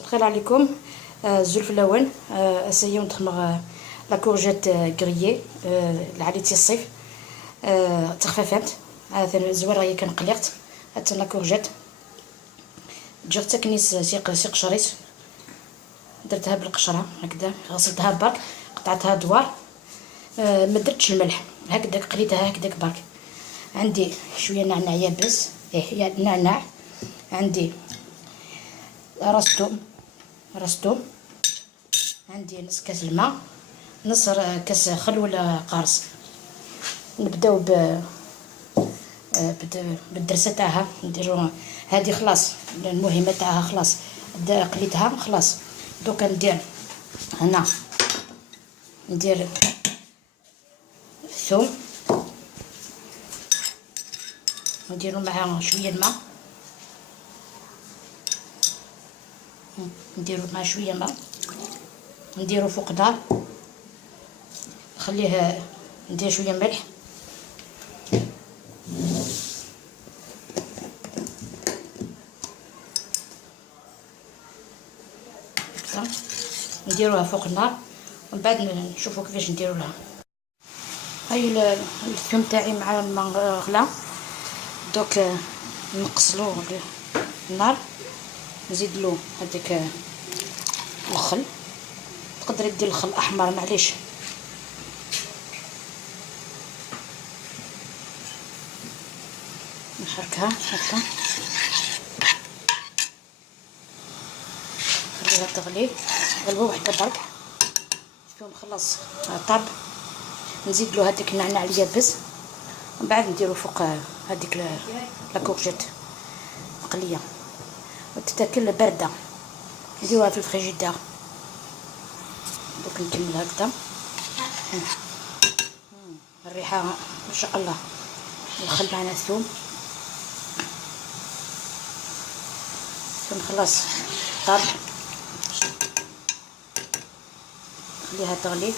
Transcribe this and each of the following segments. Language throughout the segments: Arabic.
الخير عليكم. الزول في الاول اسايا ندخمغ لا كورجيت كريي لعليتي الصيف تخففات هذا زوير هي كنقليقت هاد لا كورجيت جا تكنيس سي قشريت درتها بالقشره هكذا غسلتها برك قطعتها دوار ما درتش الملح هكذا قليتها هكذا برك. عندي شويه نعناع يابس نعناع، عندي راس توم، عندي نص كاس الماء، نص كاس خل ولا قارص. نبداو بالدرسه تاعها نديرو هذه خلاص المهمه تاعها خلاص قليتها خلاص. دوكا ندير هنا ندير الثوم نديرو معها شويه الماء، نديرو مع شويه ماء نديرو فوق نار نخليه ندير شويه ملح نديروها فوق النار ومن بعد نشوفوا كيفاش نديروا لها. هاي الثوم تاعي مع الماء غلا دوك نقصلو النار نزيد له هذاك الخل، تقدر دير الخل احمر معليش نحركها هكا نخليها تغلي غلوه وحده برك. الثوم خلاص طاب نزيد له هذاك النعناع اليابس ومن بعد نديرو فوق هذيك لا كورجيت مقليه وتتاكل بارده نديروها في الفريجيدير. دوك نكمل هكذا الريحه ما شاء الله. الخل معنا الثوم خلاص طاب خليها تغلي.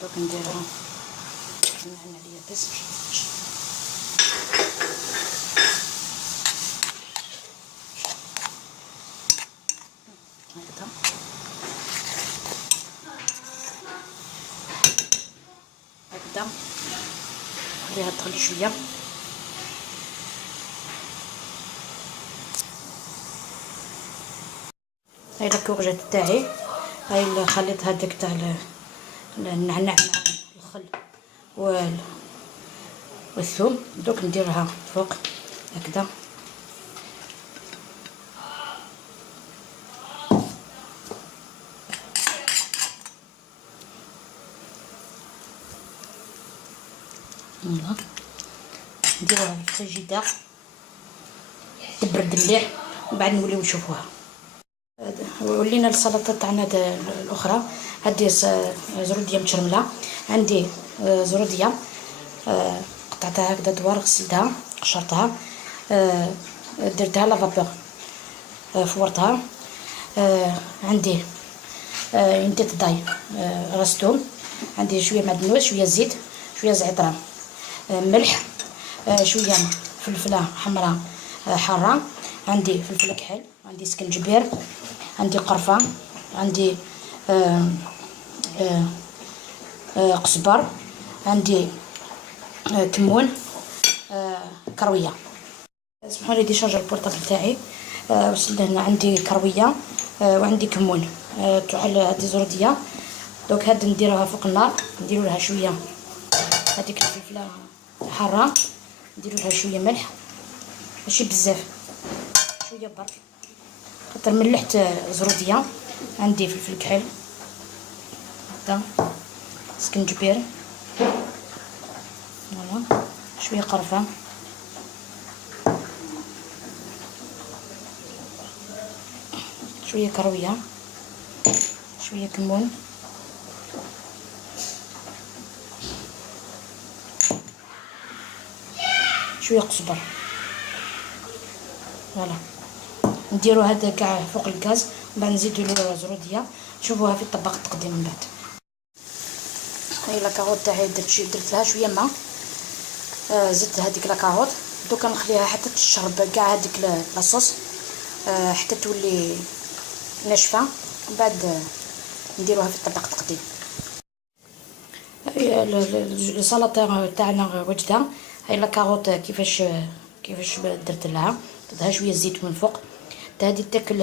دوك نديرها النعناع اليابس هكذا هكذا نخليها تغلي شويه. هاي الكورجيت تاعي، هاي الخليط هذاك تاع النعناع مع الخل والثوم دوك نديرها فوق هكذا فوالا. نديروها في الفريجيدير تبرد مليح ومن بعد نوليو نشوفوها. ولينا السلطه تاعنا الاخرى. هذه زروديه مشرمله، عندي زروديه قطعتها هكذا دوار غسلتها قشرتها درتها لافابور فورتها. عندي انتيت داي راس توم، عندي شويه معدنوس شويه زيت شويه زعتر ملح شويه فلفله حمراء حاره، عندي فلفل كحل، عندي سكنجبير، عندي قرفه، عندي قزبر، عندي كمون كرويه. اسمحوا لي ديشارج البورطابل تاعي وصل هنا. عندي كرويه وعندي كمون تاع هذه زروديه. دوك هاد نديروها فوق النار نديروا لها شويه هذيك الفلفله حاره، نديروا لها شويه ملح ماشي بزاف شويه برك خاطر ملحت زروديه. عندي فلفل كحل هكذا سكنجبير فوالا شويه قرفه شويه كرويه شويه كمون شويه قزبر فوالا. نديرو هذا كاع فوق الغاز بعد نزيدو الزروديه تشوفوها في الطبق التقديم من بعد. هاي لاكاروط تاعي درت لها شويه ماء، زدت هذيك لاكاروط دوكا نخليها حتى تشرب كاع هذيك لاصوص حتى تولي ناشفه، من بعد نديروها في الطبق التقديم. السلطه تاعنا وجده. هاي لاكاروط كيفاش درت لها، درتها شويه زيت من فوق، هذه تاكل